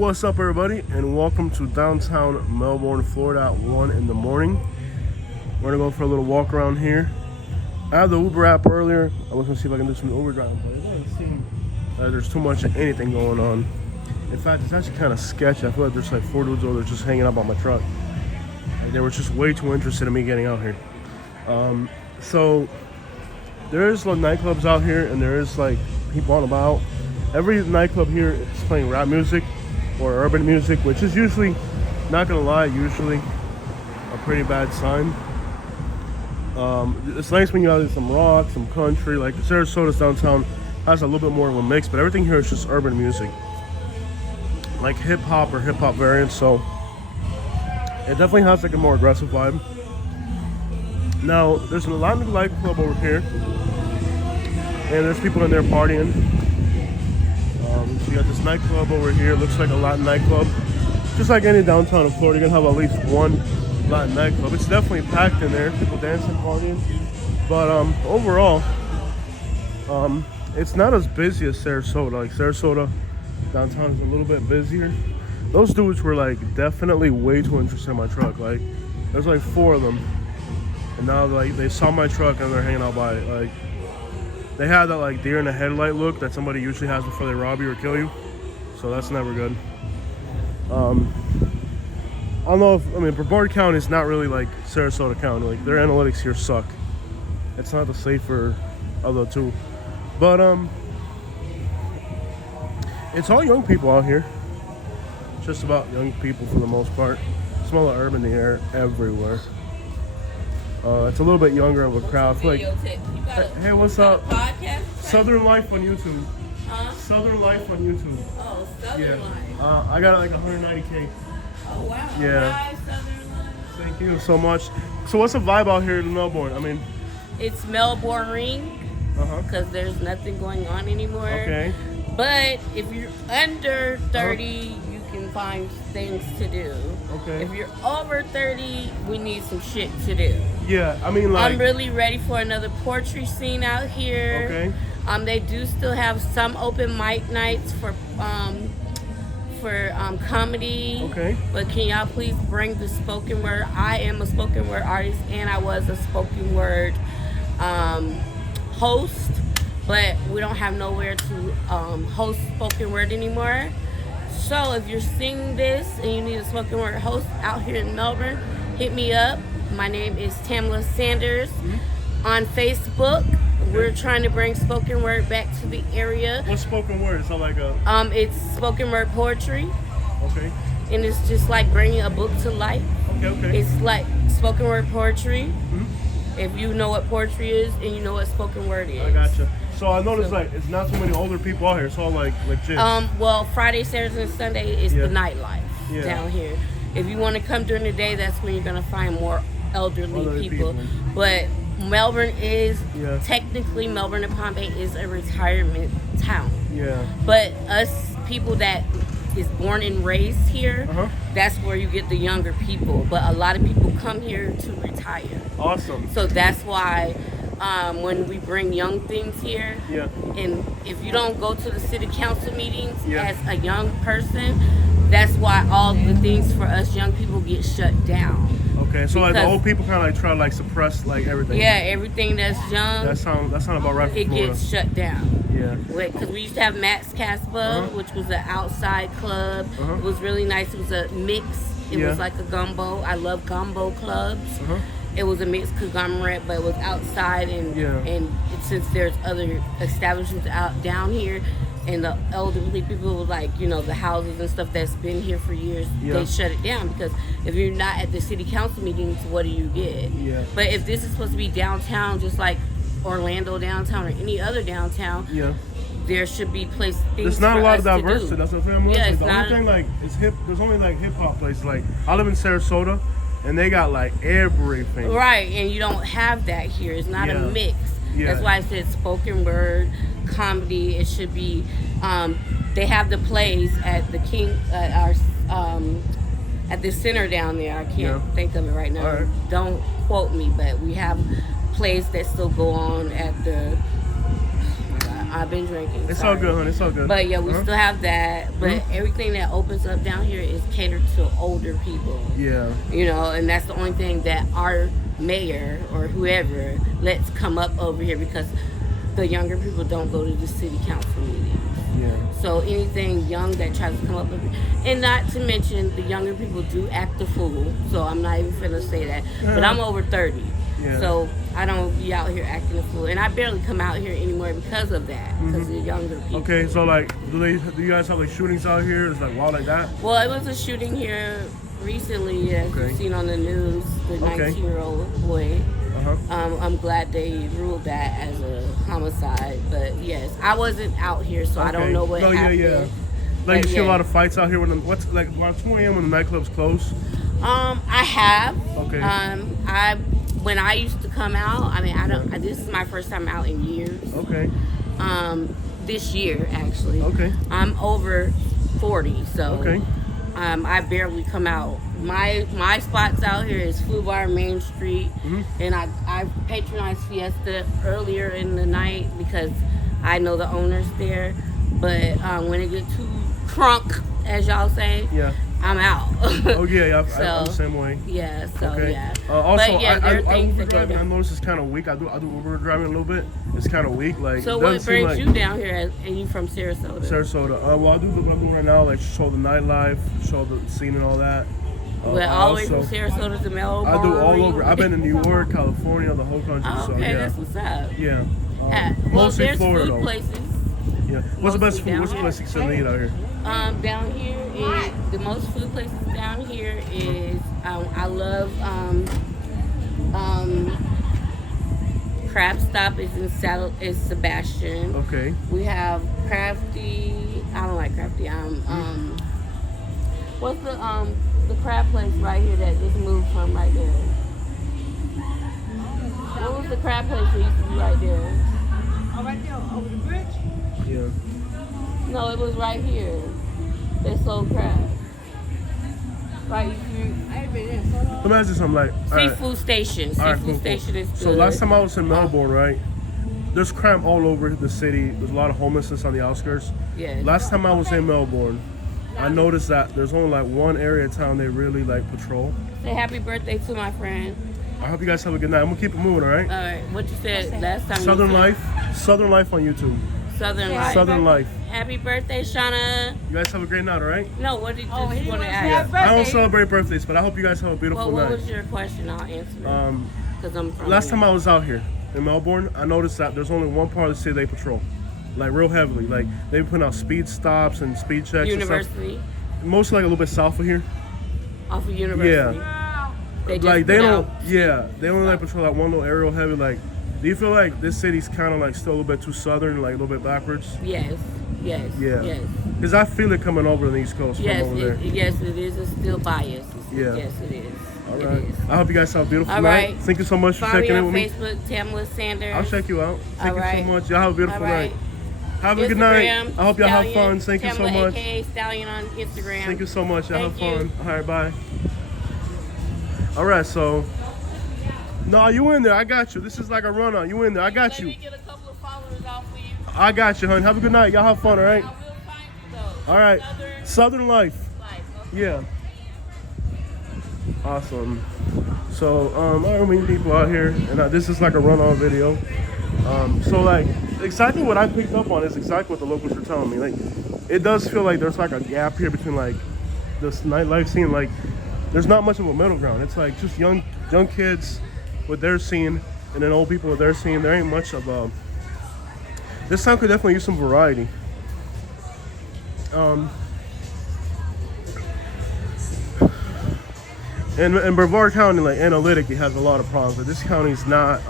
What's up, everybody, and welcome to downtown Melbourne, Florida at 1 in the morning. We're gonna go for a little walk around here. I had the Uber app earlier. I was gonna see if I can do some Uber driving, but it doesn't seem like there's too much of anything going on. In fact, it's actually kind of sketchy. I feel like there's like 4 dudes over there just hanging up on my truck. Like they were just way too interested in me getting out here. So there's like nightclubs out here, and there is like people on about. Every nightclub here is playing rap music or urban music, which is usually, not gonna lie, usually a pretty bad sign. It's nice when you have some rock, some country. Like Sarasota's downtown has a little bit more of a mix, but everything here is just urban music, like hip hop or hip hop variants. So it definitely has like a more aggressive vibe. Now there's a Nightlife club over here, and there's people in there partying. So you got this nightclub over here. Looks like a Latin nightclub. Just like any downtown of Florida, you're gonna have at least one Latin nightclub. It's definitely packed in there. People dancing, partying. But overall, it's not as busy as Sarasota. Like Sarasota downtown is a little bit busier. Those dudes were like definitely way too interested in my truck. Like there's like 4 of them, and now like they saw my truck and they're hanging out by it. Like they had that like deer in the headlight look that somebody usually has before they rob you or kill you. So that's never good. I don't know if, Brevard County is not really like Sarasota County. Like their analytics here suck. It's not the safer of the two. But it's all young people out here. Just about young people for the most part. Smell of urban in the air everywhere. It's a little bit younger of a crowd. I feel like, hey, what's up? Southern Life on YouTube. Huh? Southern Life on YouTube. Oh, Southern Life. I got like 190K. Oh, wow. Yeah. Hi, Southern Life. Thank you so much. So what's the vibe out here in Melbourne? It's Melbourne Ring because there's nothing going on anymore. Okay. But if you're under 30, you can find things to do. Okay. If you're over 30, we need some shit to do. Yeah, like... I'm really ready for another poetry scene out here. Okay. They do still have some open mic nights for comedy. Okay. But can y'all please bring the spoken word? I am a spoken word artist, and I was a spoken word host, but we don't have nowhere to host spoken word anymore. So if you're seeing this and you need a spoken word host out here in Melbourne, hit me up. My name is Tamla Sanders on Facebook. We're trying to bring spoken word back to the area. What's spoken word? Is it like a... It's spoken word poetry. Okay. And it's just like bringing a book to life. Okay. It's like spoken word poetry. If you know what poetry is and you know what spoken word is. I gotcha. So I noticed like it's not so many older people out here. It's all like chicks. Well, Friday, Saturday, and Sunday is the nightlife down here. If you want to come during the day, that's when you're gonna find more elderly people. But Melbourne is technically Melbourne-upon Bay is a retirement town. Yeah. But us people that is born and raised here, that's where you get the younger people. But a lot of people come here to retire. Awesome. So that's why when we bring young things here, and if you don't go to the city council meetings as a young person, that's why all the things for us young people get shut down. Okay, so like the old people kind of like try to like suppress like everything. Yeah, everything that's young. That sound about right for It Florida. gets shut down. Yeah. Because we used to have Matt's Casbah, which was an outside club. It was really nice. It was a mix. It was like a gumbo. I love gumbo clubs. It was a mixed conglomerate, but it was outside, and since there's other establishments out down here, and the elderly people, like, the houses and stuff that's been here for years, they shut it down because if you're not at the city council meetings, what do you get? Yeah. But if this is supposed to be downtown, just like Orlando downtown or any other downtown, there should be things. There's not a lot of diversity. That's what I'm saying. Yeah, the only thing like is hip. There's only like hip hop places. Like I live in Sarasota, and they got like everything. Right, and you don't have that here. It's not a mix. That's why I said spoken word, comedy. It should be. They have the plays at the at the center down there. I can't think of it right now. Right. Don't quote me, but we have plays that still go on at the I've been drinking. It's sorry. all good, honey. It's all good. But yeah, we still have that. But everything that opens up down here is catered to older people. Yeah. You know, and that's the only thing that our mayor or whoever lets come up over here, because the younger people don't go to the city council meetings. Yeah. So anything young that tries to come up with, and not to mention the younger people do act a fool. So I'm not even finna say that. But I'm over 30. Yeah. So I don't be out here acting a fool. And I barely come out here anymore because of that. Because of the younger people. Okay, so like, do you guys have like shootings out here? It's like wild like that? Well, it was a shooting here recently, as you've seen on the news, the 19-year-old boy. I'm glad they ruled that as a homicide, but yes, I wasn't out here, so I don't know what happened. Yeah. Like, you see a lot of fights out here when what's like around 2 a.m. when the nightclubs close. I have. Okay. When I used to come out, I mean, I don't. This is my first time out in years. Okay. This year actually. Okay. I'm over 40, so. Okay. I barely come out. My spots out here is Food Bar, Main Street, and I patronize Fiesta earlier in the night because I know the owners there. But when it gets too crunk, as y'all say, I'm out. Oh yeah, I'm the same way. Yeah, so yeah. Also, but, yeah, I Uber driving. I noticed it's kind of weak. I do Uber driving a little bit. It's kind of weak. Like, so what brings you down here? And you from Sarasota? Sarasota. Well, I do what I'm doing right now, like show the nightlife, show the scene and all that. But all the way from Sarasota to Melbourne? I do all over. I've been in New York, California, the whole country. Oh, okay, so yeah. that's what's up. Yeah. Well, mostly there's Florida, food though. places. Yeah. What's the best food? What's the best thing to eat out here? Down here is the most food places down here is I love Crab Stop is Sebastian. Okay. We have Crafty. I don't like Crafty. What's the crab place right here that just moved from right there? What was the crab place that used to be right there? Oh, right there over the bridge? Yeah. No, it was right here. They sold crab. Right here. I ain't been there so long. Let me ask you something. Like, Seafood Station. Seafood Station is good. So last time I was in Melbourne, right? There's crime all over the city. There's a lot of homelessness on the outskirts. Yeah. Last time I was in Melbourne, I noticed that there's only like one area of town they really like patrol. Say happy birthday to my friend. I hope you guys have a good night. I'm gonna keep it moving, all right? All right. What you said last time? Southern Life on YouTube. Southern Life. Southern Life. Happy birthday, Shauna. You guys have a great night, all right? No, what did you Oh, he want to wants to ask? have I don't celebrate birthdays, but I hope you guys have a beautiful Well, what night. was your question? I'll answer it. Because I'm from Last time I was out here in Melbourne, I noticed that there's only one part of the city they patrol, like real heavily. Like they put out speed stops and speed checks. University. And stuff. Mostly like a little bit south of here. Off of University. Yeah. They just Like they put don't. out- Yeah, they only like patrol that one little area real heavy. Like, do you feel like this city's kind of like still a little bit too southern, like a little bit backwards? Yes. Yes. Yeah. Yes. Because I feel it coming over the East Coast Yes. from over there. Yes, it is. It's still biased. Yeah. Yes, it is. All It right. is. I hope you guys have a beautiful All night. right. Thank you so much for Follow me checking in on with me. Facebook, Tamla Sanders. I'll check you out. Thank you so much. Y'all have a beautiful All right. night. Have a good night. Instagram, I hope y'all have Stallion, fun. Thank you so Tamla, much. AKA Stallion on Instagram. Thank you so much. Y'all have Thank you. fun. All right, bye. All right, so. No, you in there. I got you. This is like a run on. You in there. I got Let you. me get a couple of followers off for you. I got you, honey. Have a good night. Y'all have fun, all right? I will find you though. All right. Southern Southern Life. Life. Okay. Yeah. Awesome. So, I don't meet people out here, and this is like a run-on video. So, like, exactly what I picked up on is exactly what the locals are telling me. Like, it does feel like there's like a gap here between like this nightlife scene. Like, there's not much of a middle ground. It's like just young kids with their scene, and then old people with their scene. There ain't much of a. This town could definitely use some variety. And Brevard County, like analytically, has a lot of problems. But this county's not,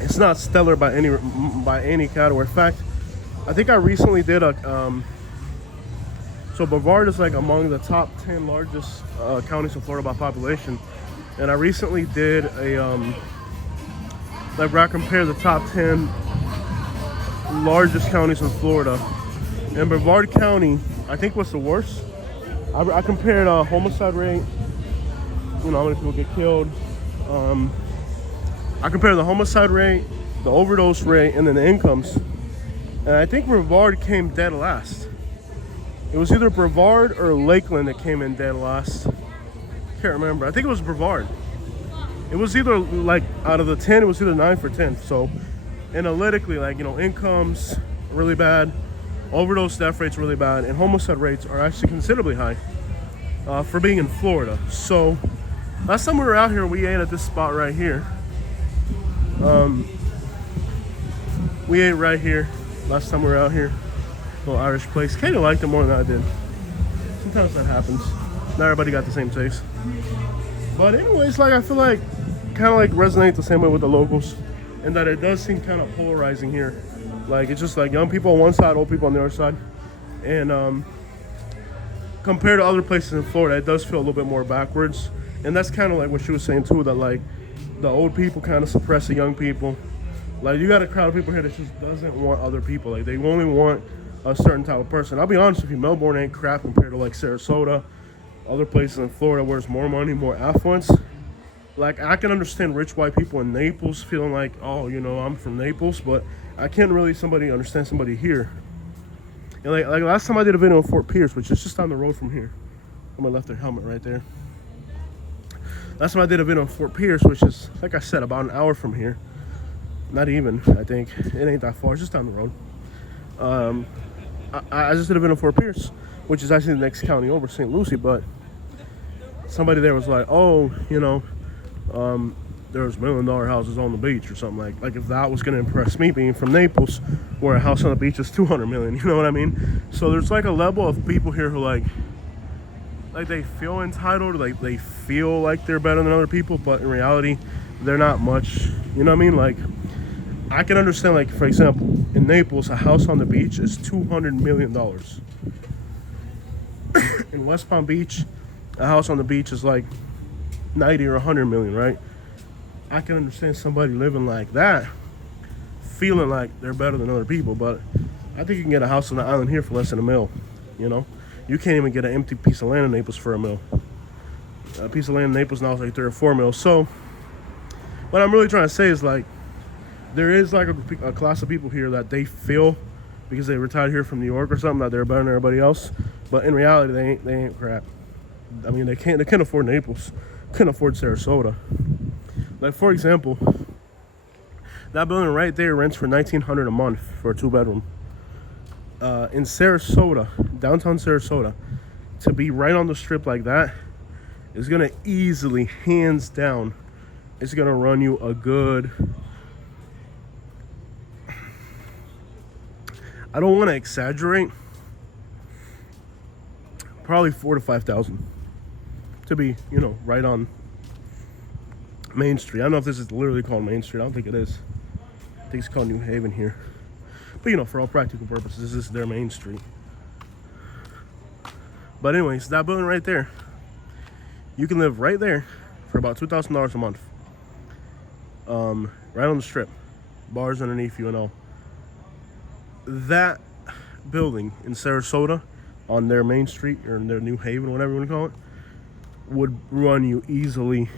it's not stellar by any category. In fact, I think I recently did a, so Brevard is like among the top 10 largest counties in Florida by population, and I recently did a, like where I compared the top 10 largest counties in Florida, and Brevard County, I think, was the worst. I compared homicide rate, you know, how many people get killed. I compared the homicide rate, the overdose rate, and then the incomes. And I think Brevard came dead last. It was either Brevard or Lakeland that came in dead last. Can't remember. I think it was Brevard. It was either like out of the 10, it was either 9 for 10. So analytically, like, you know, incomes really bad, overdose death rates really bad, and homicide rates are actually considerably high for being in Florida. So last time we were out here, we ate at this spot right here. We ate right here last time we were out here. Little Irish place. Katie liked it more than I did. Sometimes that happens. Not everybody got the same taste. But anyways, like, I feel like kind of like resonate the same way with the locals, and that it does seem kind of polarizing here. Like, it's just like young people on one side, old people on the other side. And compared to other places in Florida, it does feel a little bit more backwards. And that's kind of like what she was saying too, that like the old people kind of suppress the young people. Like, you got a crowd of people here that just doesn't want other people. Like, they only want a certain type of person. I'll be honest with you, Melbourne ain't crap compared to like Sarasota, other places in Florida where it's more money, more affluence. Like, I can understand rich white people in Naples feeling like, oh, you know, I'm from Naples, but I can't really understand somebody here. And like last time I did a video in Fort Pierce, which is just down the road from here. Somebody left their helmet right there. Last time I did a video in Fort Pierce, which is, like I said, about an hour from here. Not even, I think. It ain't that far, it's just down the road. I just did a video in Fort Pierce, which is actually the next county over, St. Lucie, but somebody there was like, oh, you know, there's $1 million houses on the beach or something. Like if that was going to impress me, being from Naples, where a house on the beach is $200 million, you know what I mean? So there's like a level of people here who like they feel entitled, like they feel like they're better than other people, but in reality, they're not much, you know what I mean? Like, I can understand, like, for example, in Naples, a house on the beach is $200 million. In West Palm Beach, a house on the beach is like 90 or 100 million, right? I can understand somebody living like that, feeling like they're better than other people, but I think you can get a house on the island here for less than $1 million, you know? You can't even get an empty piece of land in Naples for $1 million. A piece of land in Naples now is like $3 or $4 million. So, what I'm really trying to say is, like, there is like a class of people here that they feel because they retired here from New York or something that they're better than everybody else, but in reality they ain't crap. I mean, they can't afford Naples, couldn't afford Sarasota. Like, for example, that building right there rents for $1,900 a month for a 2-bedroom. In Sarasota, downtown Sarasota, to be right on the strip like that is gonna easily, hands down, it's gonna run you a good, I don't want to exaggerate, probably $4,000 to $5,000 to be, you know, right on Main Street. I don't know if this is literally called Main Street. I don't think it is. I think it's called New Haven here. But, you know, for all practical purposes, this is their Main Street. But anyways, that building right there, you can live right there for about $2,000 a month. Right on the strip. Bars underneath you and all. That building in Sarasota on their Main Street, or in their New Haven, whatever you want to call it, would run you easily.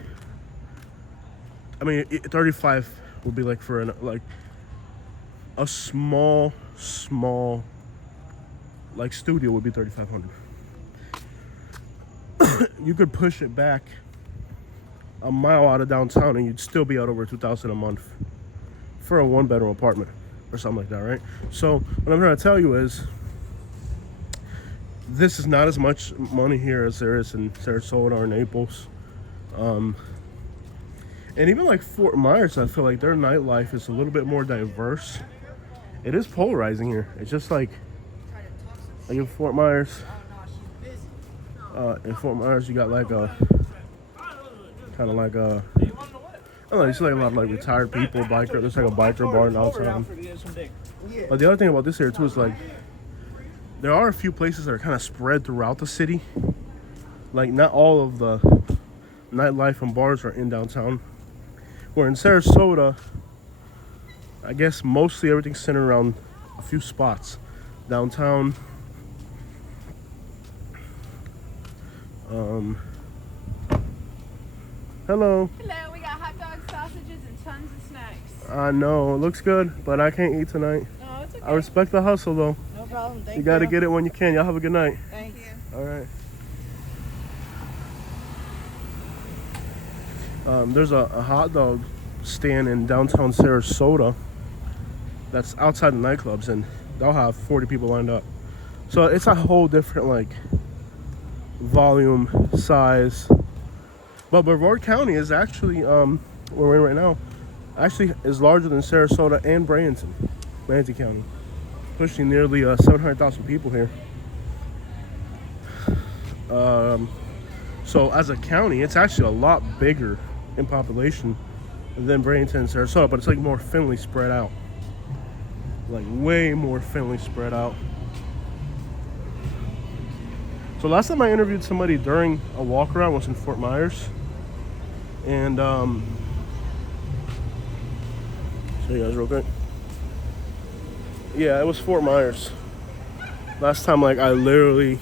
I mean, 35 would be like for a small like studio would be 3,500. You could push it back a mile out of downtown and you'd still be out over $2,000 a month for a 1-bedroom apartment or something like that, right? So what I'm trying to tell you is, this is not as much money here as there is in Sarasota or Naples. And even like Fort Myers, I feel like their nightlife is a little bit more diverse. It is polarizing here. It's just like in Fort Myers, you got like a kind of like a, I don't know, you see like a lot of like retired people, biker. There's like a biker bar outside. But the other thing about this area too is, like, there are a few places that are kind of spread throughout the city. Like, not all of the nightlife and bars are in downtown. Where in Sarasota, I guess mostly everything's centered around a few spots. Downtown, Hello, hello. we got hot dogs, sausages, and tons of snacks. I know, it looks good, but I can't eat tonight. No, it's okay. I respect the hustle though. No problem. Thank You gotta get it when you can. Y'all have a good night. Thank you. All right. There's a hot dog stand in downtown Sarasota that's outside the nightclubs, and they'll have 40 people lined up. So it's a whole different like volume, size. But Brevard County is actually where we're in right now, actually is larger than Sarasota and Manatee County, pushing nearly 700,000 people here. So as a county, it's actually a lot bigger in population than Bradenton and Sarasota, but it's like more thinly spread out. Like way more thinly spread out. So last time I interviewed somebody during a walk around was in Fort Myers. And show you guys real quick. Yeah, it was Fort Myers. Last time like I literally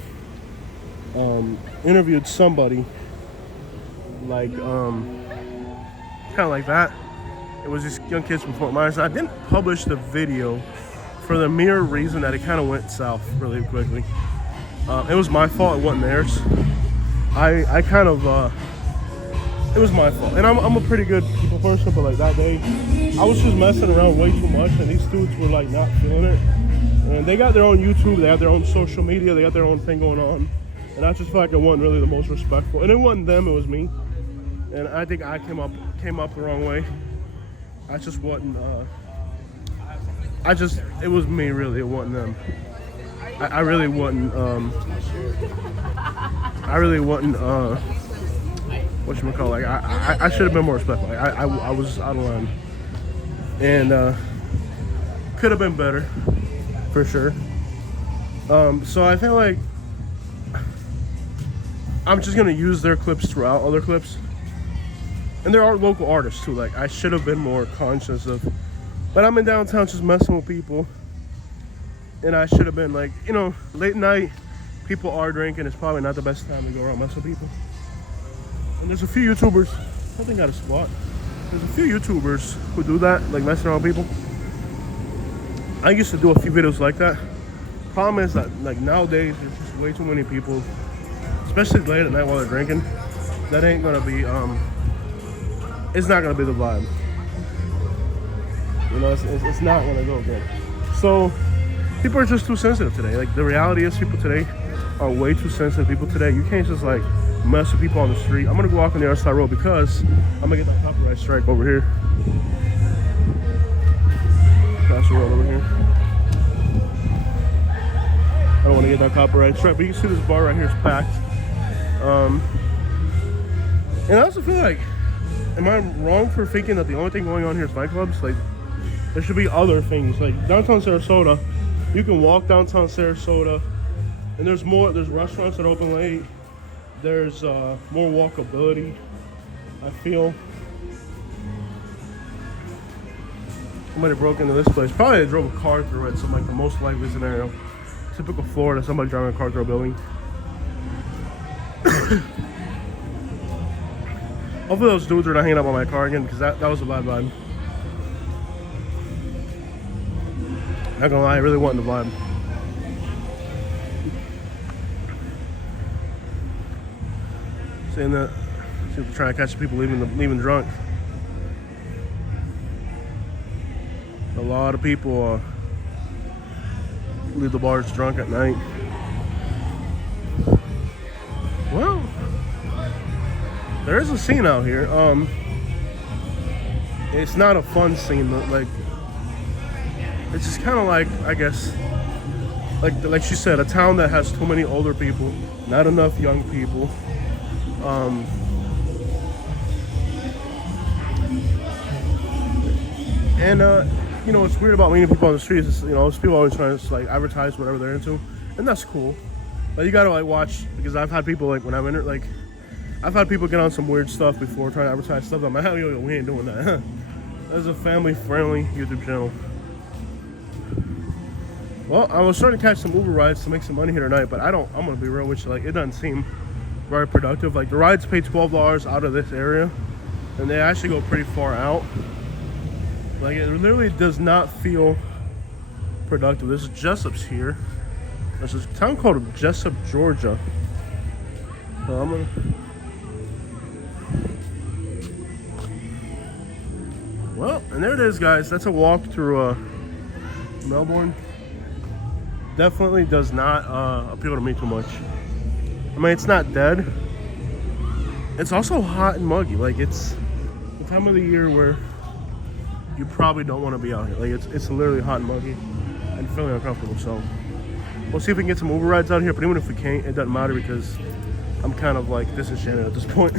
interviewed somebody like kind of like that. It was just young kids from Fort Myers. I didn't publish the video for the mere reason that it kind of went south really quickly. It was my fault, it wasn't theirs. I kind of it was my fault, and I'm a pretty good people person, but like that day I was just messing around way too much, and these dudes were like not feeling it. And they got their own YouTube, they have their own social media, they got their own thing going on. And I just feel like it wasn't really the most respectful. And it wasn't them, it was me. And I think I came up the wrong way. I just wasn't, it was me really, it wasn't them. I really wasn't, whatchamacallit, like, I should have been more respectful. Like, I was out of line. And, could have been better, for sure. So I feel like I'm just gonna use their clips throughout other clips. And there are local artists too, like I should have been more conscious of, but I'm in downtown just messing with people. And I should have been like, you know, late night, people are drinking, it's probably not the best time to go around messing with people. And there's a few YouTubers, I think got a spot. There's a few YouTubers who do that, like messing around with people. I used to do a few videos like that. Problem is that like nowadays there's just way too many people, especially late at night while they're drinking. That ain't gonna be it's not gonna be the vibe. You know, it's not gonna go good. So people are just too sensitive today. Like the reality is people today are way too sensitive. People today, you can't just like mess with people on the street. I'm gonna go walk on the other side road because I'm gonna get that copyright strike over here. Cross the road over here. I don't want to get that copyright strike, but you can see this bar right here is packed. And I also feel like, am I wrong for thinking that the only thing going on here is nightclubs? Like, there should be other things. Like downtown Sarasota, you can walk downtown Sarasota, and there's restaurants that open late. There's more walkability, I feel. Somebody broke into this place. Probably they drove a car through it, so like the most likely scenario. Typical Florida, somebody driving a car through a building. Hopefully those dudes are not hanging up on my car again, because that was a bad vibe. Not gonna lie, I really wasn't the vibe. Saying that, see if they're trying to catch people leaving drunk. A lot of people leave the bars drunk at night. Well, there is a scene out here. It's not a fun scene, like it's just kind of like, I guess, like she said, a town that has too many older people, not enough young people. You know, what's weird about meeting people on the streets is, you know, people always trying to like advertise whatever they're into, and that's cool. But you gotta like watch, because I've had people like when I'm in it, like I've had people get on some weird stuff before trying to advertise stuff. I'm like, hell, yo, we ain't doing that. That's a family-friendly YouTube channel. Well, I was trying to catch some Uber rides to make some money here tonight, but I'm gonna be real with you, like it doesn't seem very productive. Like the rides pay $12 out of this area, and they actually go pretty far out. Like, it literally does not feel productive. This is Jessup's here. There's this town called Jessup, Georgia. So I'm gonna... Well, and there it is, guys. That's a walk through Melbourne. Definitely does not appeal to me too much. I mean, it's not dead. It's also hot and muggy. Like, it's the time of the year where you probably don't want to be out here. Like, it's literally hot and muggy and feeling uncomfortable. So we'll see if we can get some Uber rides out here. But even if we can't, it doesn't matter because I'm kind of like disenchanted at this point.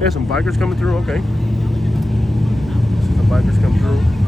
There's some bikers coming through. Okay. See some bikers come through.